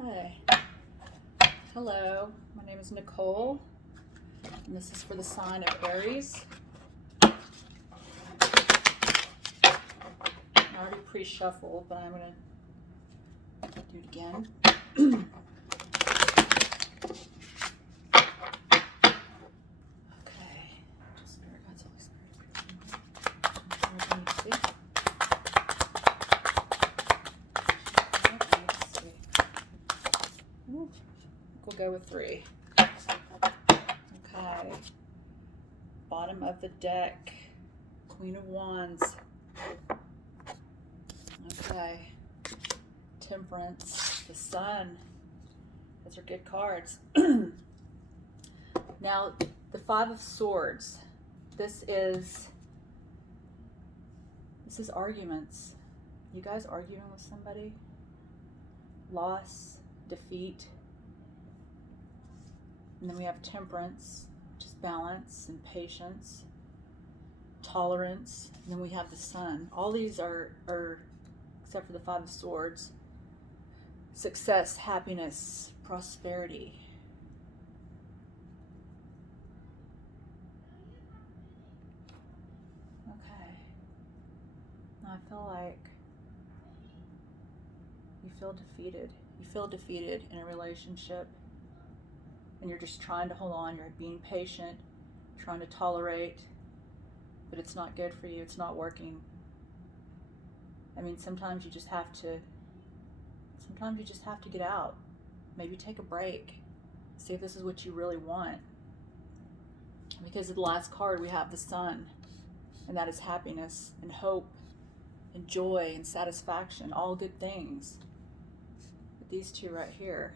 Okay. Hello, my name is Nicole, and this is for the sign of Aries. I already pre-shuffled, but I'm going to do it again. Okay. Just Spirit, God's Holy Spirit. We'll go with 3. Okay. Bottom of the deck, Queen of Wands. Okay. Temperance, the Sun. Those are good cards. Now, the 5 of Swords. This is arguments. You guys arguing with somebody? Loss, defeat. And then we have Temperance, which is balance and patience, tolerance. And then we have the Sun. All these are except for the 5 of Swords, success, happiness, prosperity. Okay. Now I feel like you feel defeated. You feel defeated in a relationship. And you're just trying to hold on, you're being patient, trying to tolerate, but it's not good for you, it's not working. I mean, sometimes you just have to get out. Maybe take a break. See if this is what you really want. Because of the last card, we have the Sun, and that is happiness and hope and joy and satisfaction, all good things. But these two right here,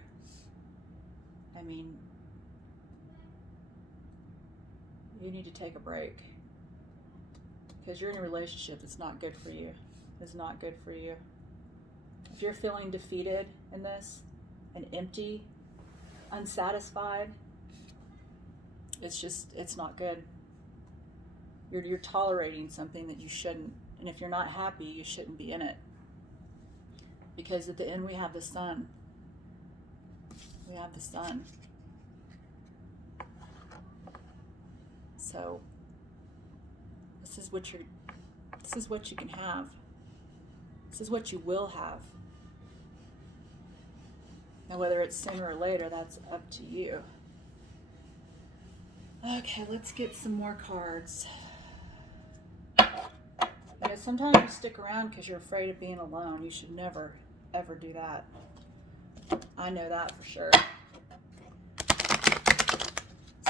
I mean, you need to take a break because you're in a relationship that's not good for you. It's not good for you. If you're feeling defeated in this and empty, unsatisfied, it's not good. You're tolerating something that you shouldn't. And if you're not happy, you shouldn't be in it. Because at the end we have the Sun. We have the Sun. So this is what you can have. This is what you will have. Now whether it's sooner or later, that's up to you. Okay, let's get some more cards. You know, sometimes you stick around because you're afraid of being alone. You should never, ever do that. I know that for sure.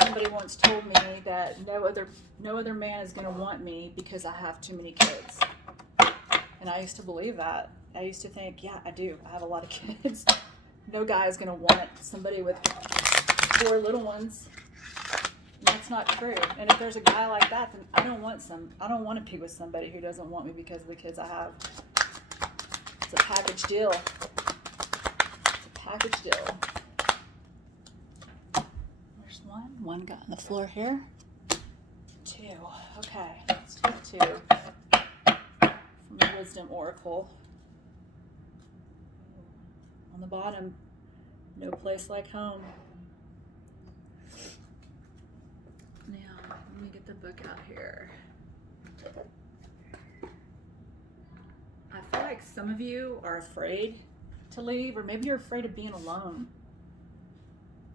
Somebody once told me that no other man is going to want me because I have too many kids. And I used to believe that. I used to think, yeah, I do. I have a lot of kids. No guy is going to want somebody with 4 little ones. And that's not true. And if there's a guy like that, then I don't want to be with somebody who doesn't want me because of the kids I have. It's a package deal. It's a package deal. There's one got on the floor here. 2. Okay, let's do 2 from the Wisdom Oracle. On the bottom, no place like home. Now, let me get the book out here. I feel like some of you are afraid to leave, or maybe you're afraid of being alone.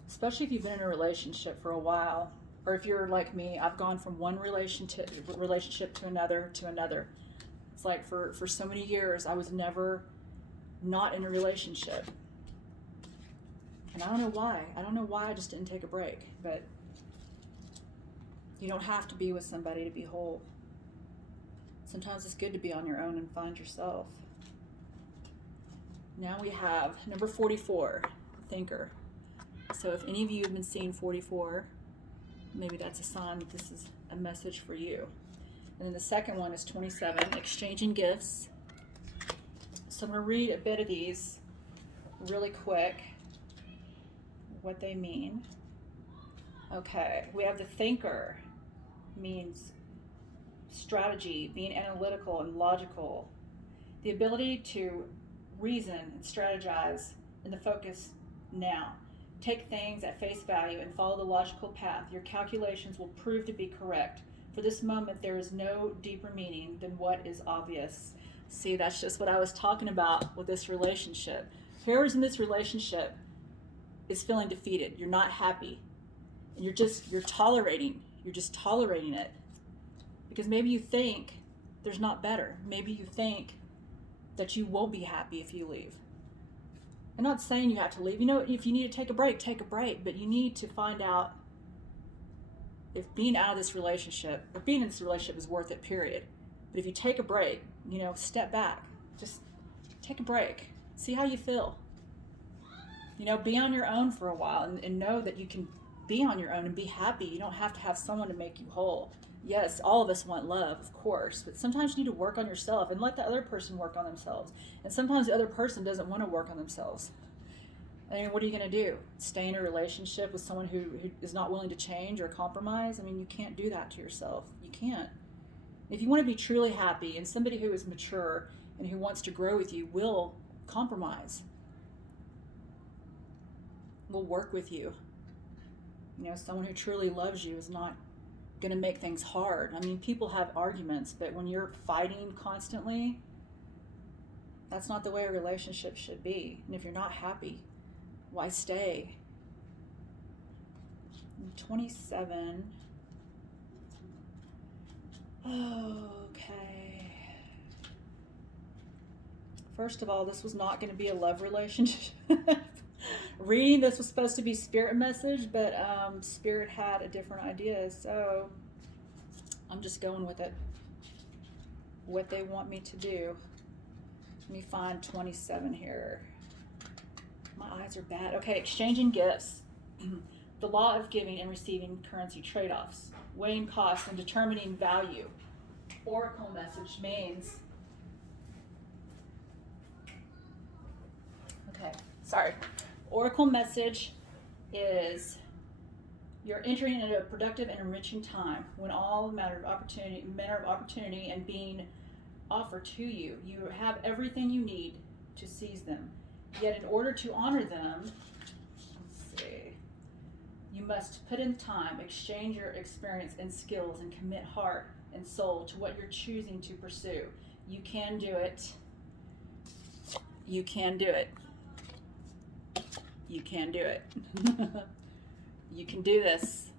Especially if you've been in a relationship for a while, or if you're like me, I've gone from one relationship to another. It's like for so many years, I was never not in a relationship. And I don't know why. I just didn't take a break. But you don't have to be with somebody to be whole. Sometimes it's good to be on your own and find yourself. Now we have number 44, Thinker. So if any of you have been seeing 44, maybe that's a sign that this is a message for you. And then the second one is 27, Exchanging Gifts. So I'm going to read a bit of these really quick, what they mean. Okay, we have the Thinker, means strategy, being analytical and logical. The ability to reason and strategize in the focus now. Take things at face value and follow the logical path. Your calculations will prove to be correct. For this moment, there is no deeper meaning than what is obvious. See, that's just what I was talking about with this relationship. Whoever's in this relationship is feeling defeated. You're not happy. And you're just tolerating it. Because maybe you think there's not better. Maybe you think that you won't be happy if you leave. I'm not saying you have to leave. You know, if you need to take a break, but you need to find out if being out of this relationship, or being in this relationship is worth it, period. But if you take a break, you know, step back, just take a break, see how you feel. You know, be on your own for a while and know that you can be on your own and be happy. You don't have to have someone to make you whole. Yes, all of us want love, of course, but sometimes you need to work on yourself and let the other person work on themselves. And sometimes the other person doesn't want to work on themselves. I mean, what are you going to do? Stay in a relationship with someone who is not willing to change or compromise? I mean, you can't do that to yourself. You can't. If you want to be truly happy, and somebody who is mature and who wants to grow with you will compromise, will work with you. You know, someone who truly loves you is not going to make things hard. I mean, people have arguments, but when you're fighting constantly, that's not the way a relationship should be. And if you're not happy, why stay? 27. Okay. First of all, this was not going to be a love relationship. Reading this was supposed to be spirit message, but spirit had a different idea, so I'm just going with it. What they want me to do. Let me find 27 here. My eyes are bad. Okay, exchanging gifts. The law of giving and receiving currency trade-offs. Weighing costs and determining value. Oracle message means... Okay, sorry. Oracle message is you're entering into a productive and enriching time when all manner of opportunity and being offered to you. You have everything you need to seize them. Yet in order to honor them, let's see, you must put in time, exchange your experience and skills, and commit heart and soul to what you're choosing to pursue. You can do it. You can do it. You can do it. You can do this.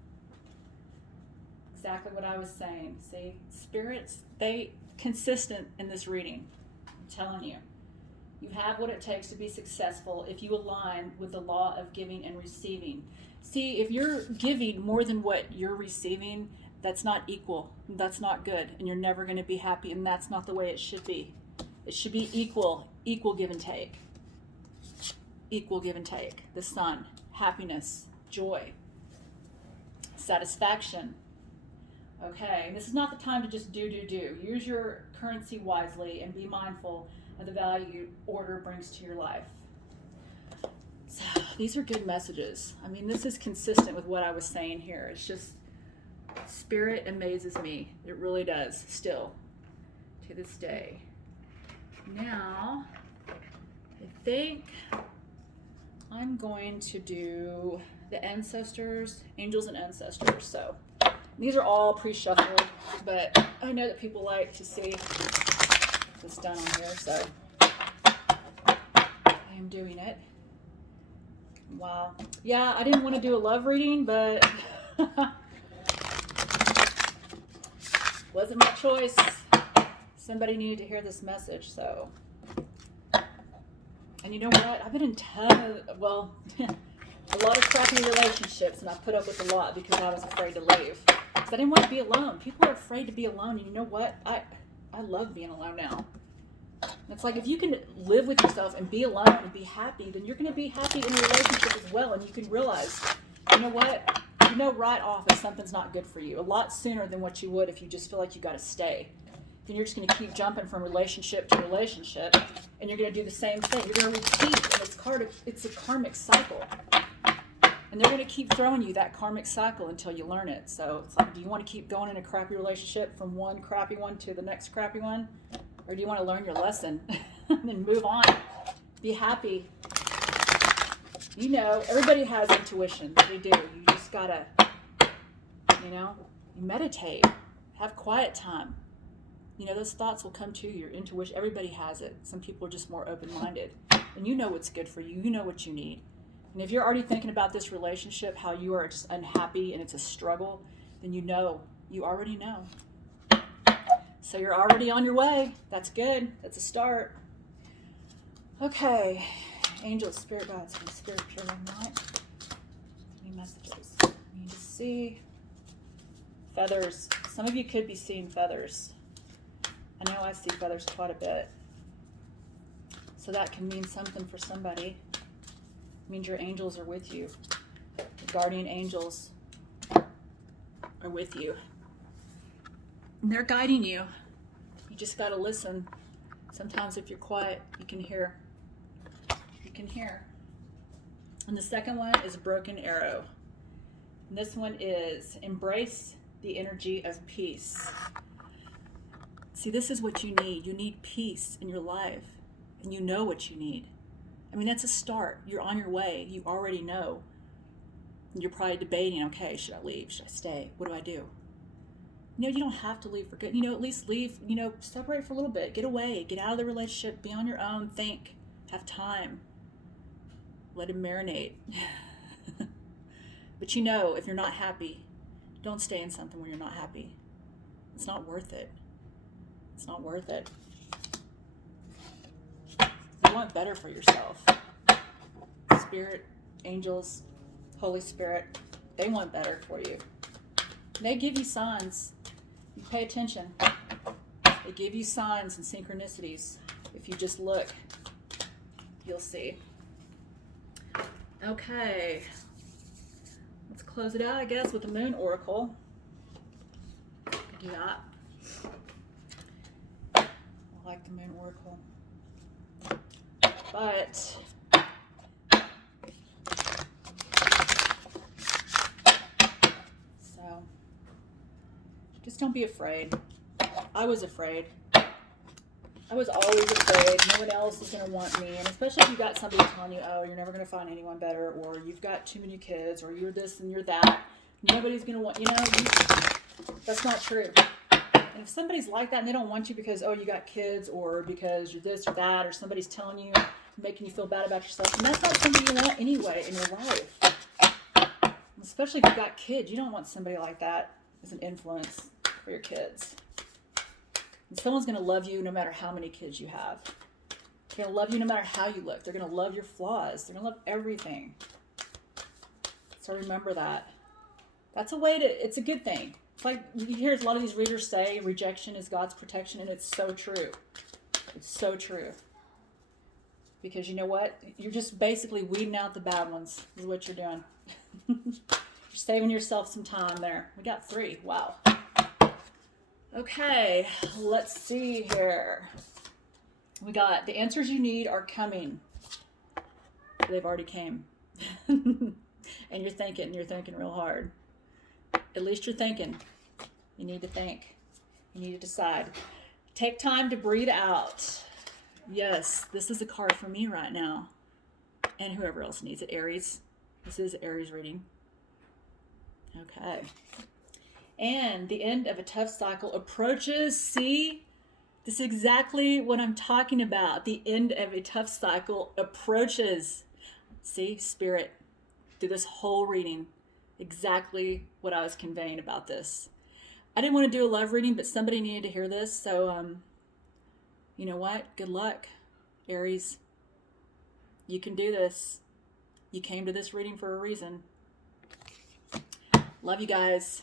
Exactly what I was saying. See, spirits, they consistent in this reading. I'm telling you. You have what it takes to be successful if you align with the law of giving and receiving. See, if you're giving more than what you're receiving, that's not equal. That's not good. And you're never going to be happy. And that's not the way it should be. It should be equal give and take. Equal give and take. The sun, happiness, joy, satisfaction. Okay, this is not the time to just do. Use your currency wisely and be mindful of the value order brings to your life. So these are good messages. I mean, this is consistent with what I was saying here. It's just, spirit amazes me. It really does, still, to this day. Now, I think I'm going to do the ancestors, angels and ancestors. So these are all pre-shuffled, but I know that people like to see this done on here, so I am doing it. Wow. Yeah, I didn't want to do a love reading, but wasn't my choice. Somebody needed to hear this message, so. And you know what? I've been in a lot of crappy relationships, and I put up with a lot because I was afraid to leave. Because I didn't want to be alone. People are afraid to be alone, and you know what? I love being alone now. It's like if you can live with yourself and be alone and be happy, then you're going to be happy in a relationship as well, and you can realize, you know what? You know right off if something's not good for you a lot sooner than what you would if you just feel like you got to stay. Then you're just going to keep jumping from relationship to relationship, and you're going to do the same thing. You're going to repeat, and it's a karmic cycle. And they're going to keep throwing you that karmic cycle until you learn it. So it's like, do you want to keep going in a crappy relationship from one crappy one to the next crappy one? Or do you want to learn your lesson and then move on? Be happy. You know, everybody has intuition. They do. You just gotta, you know, meditate, have quiet time. You know, those thoughts will come to you, your intuition. Everybody has it. Some people are just more open-minded. And you know what's good for you. You know what you need. And if you're already thinking about this relationship, how you are just unhappy and it's a struggle, then you know. You already know. So you're already on your way. That's good. That's a start. Okay. Angels, spirit guides, and spirit pure light. Any messages? You need to see feathers. Some of you could be seeing feathers. I know I see feathers quite a bit. So that can mean something for somebody. It means your angels are with you. Your guardian angels are with you. And they're guiding you. You just got to listen. Sometimes if you're quiet, you can hear. You can hear. And the second one is a broken arrow. And this one is embrace the energy of peace. See, this is what you need. You need peace in your life. And you know what you need. I mean, that's a start. You're on your way. You already know. And you're probably debating, okay, should I leave? Should I stay? What do I do? You know, you don't have to leave for good. You know, at least leave, you know, separate for a little bit. Get away. Get out of the relationship. Be on your own. Think. Have time. Let it marinate. But you know, if you're not happy, don't stay in something where you're not happy. It's not worth it. It's not worth it. You want better for yourself. Spirit, angels, Holy Spirit, they want better for you. They give you signs. You pay attention. They give you signs and synchronicities. If you just look, you'll see. Okay. Let's close it out, I guess, with the Moon Oracle. Do that. I like the Moon Oracle. But so just don't be afraid. I was afraid. I was always afraid no one else is going to want me. And especially if you got somebody telling you, oh, you're never going to find anyone better, or you've got too many kids, or you're this and you're that. Nobody's going to want, you know, that's not true. And if somebody's like that and they don't want you because, oh, you got kids, or because you're this or that, or somebody's telling you, making you feel bad about yourself, and that's not somebody you want anyway in your life. Especially if you've got kids. You don't want somebody like that as an influence for your kids. And someone's going to love you no matter how many kids you have. They're going to love you no matter how you look. They're going to love your flaws. They're going to love everything. So remember that. That's a way to, it's a good thing. It's like you hear a lot of these readers say rejection is God's protection, and it's so true. It's so true. Because you know what? You're just basically weeding out the bad ones is what you're doing. You're saving yourself some time there. We got 3. Wow. Okay, let's see here. We got the answers you need are coming. They've already came. And you're thinking real hard. At least you're thinking. You need to think. You need to decide. Take time to breathe out. Yes, this is a card for me right now. And whoever else needs it. Aries. This is Aries reading. Okay. And the end of a tough cycle approaches. See? This is exactly what I'm talking about. The end of a tough cycle approaches. See? Spirit. Through this whole reading. Exactly what I was conveying about this. I didn't want to do a love reading, but somebody needed to hear this. So, you know what? Good luck, Aries. You can do this. You came to this reading for a reason. Love you guys.